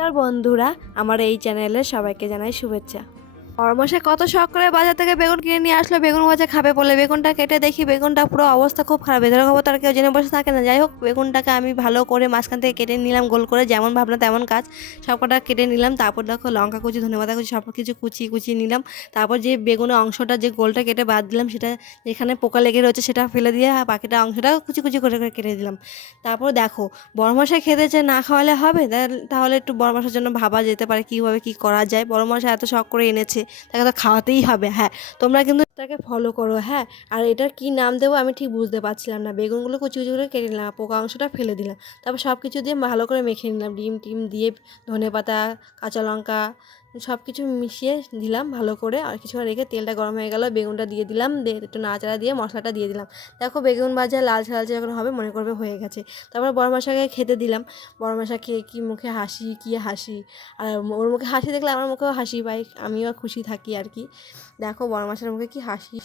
নমস্কার বন্ধুরা আমার এই চ্যানেলে সবাইকে জানাই শুভেচ্ছা। পরমশে কত শখ করে বাজার থেকে বেগুন কিনে নিয়ে আসলো, বেগুন ভাজা খাবে বলে বেগুনটা কেটে দেখি বেগুনটা পুরো অবস্থা খুব খারাপ। এদের খবর তার কেউ জেনে বসে থাকে না। যাই হোক, বেগুনটাকে আমি ভালো করে মাঝখান থেকে কেটে নিলাম, গোল করে যেমন ভাবনা তেমন কাজ। সব কটা কেটে নিলাম, তারপর দেখো লঙ্কা কুচি, ধনেপাতা কুচি সব কিছু কুচিয়ে কুচিয়ে নিলাম। তারপর যে বেগুনের অংশটা, যে গোলটা কেটে বাদ দিলাম, সেটা যেখানে পোকা লেগে রয়েছে সেটা ফেলে দিয়ে বাকিটা অংশটা কুচি কুচি করে করে কেটে দিলাম। তারপর দেখো বড়মশাই খেতে যে না খাওয়ালে হবে? তাহলে একটু বড়মশার জন্য ভাবা যেতে পারে কীভাবে কী করা যায়। বড়মশাই এত শখ করে এনেছে। তাকে তো খাওয়াতেই হবে হ্যাঁ। তোমরা কিন্তু তাকে ফলো করো হ্যাঁ। আর এটার কি নাম দেবো আমি ঠিক বুঝতে পারছিলাম না। বেগুনগুলো কুচি কুচি করে কেটে নিলাম, পোকা অংশটা ফেলে দিলাম। তারপর সব কিছু দিয়ে ভালো করে মেখে নিলাম, ডিম টিম দিয়ে ধনে পাতা কাঁচা লঙ্কা সব কিছু মিশিয়ে দিলাম ভালো করে। আর কিছুক্ষণ রেখে তেলটা গরম হয়ে গেল, বেগুনটা দিয়ে দিলাম, দিয়ে একটু নাচাড়া দিয়ে মশলাটা দিয়ে দিলাম। দেখো বেগুন ভাজা, লাল লালচে যখন হবে মনে করবে হয়ে গেছে। তারপর বড় মশাকে খেতে দিলাম। বড় মশা খেয়ে কী মুখে হাসি, কী হাসি? আর ওর মুখে হাসি দেখলে আমার মুখেও হাসি পাই আমিও খুশি থাকি আর কি। দেখো বড় মশার মুখে কি হাসি।